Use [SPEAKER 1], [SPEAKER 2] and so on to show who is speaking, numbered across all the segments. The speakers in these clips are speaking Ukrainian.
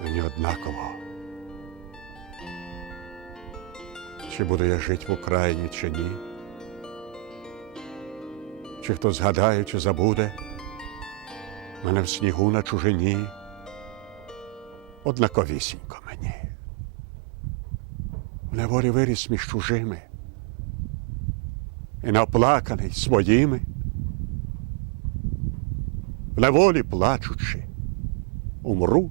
[SPEAKER 1] однаково. Чи буду я жити в Україні, чи ні? Чи хто згадає, чи забуде мене в снігу на чужині? Однаковісінько мені. В неволі виріс між чужими і наплаканий своїми. В неволі плачучи, умру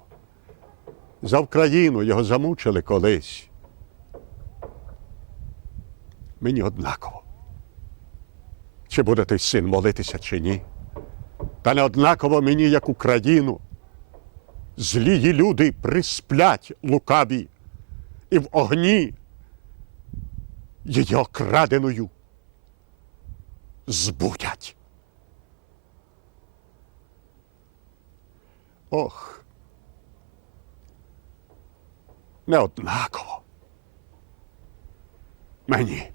[SPEAKER 1] За Україну його замучили колись. Мені однаково. Чи буде той син молитися, чи ні? Та не однаково мені, як Україну. Злії люди присплять лукаві і в огні її окраденою збудять. Ох, не однаково. Мені.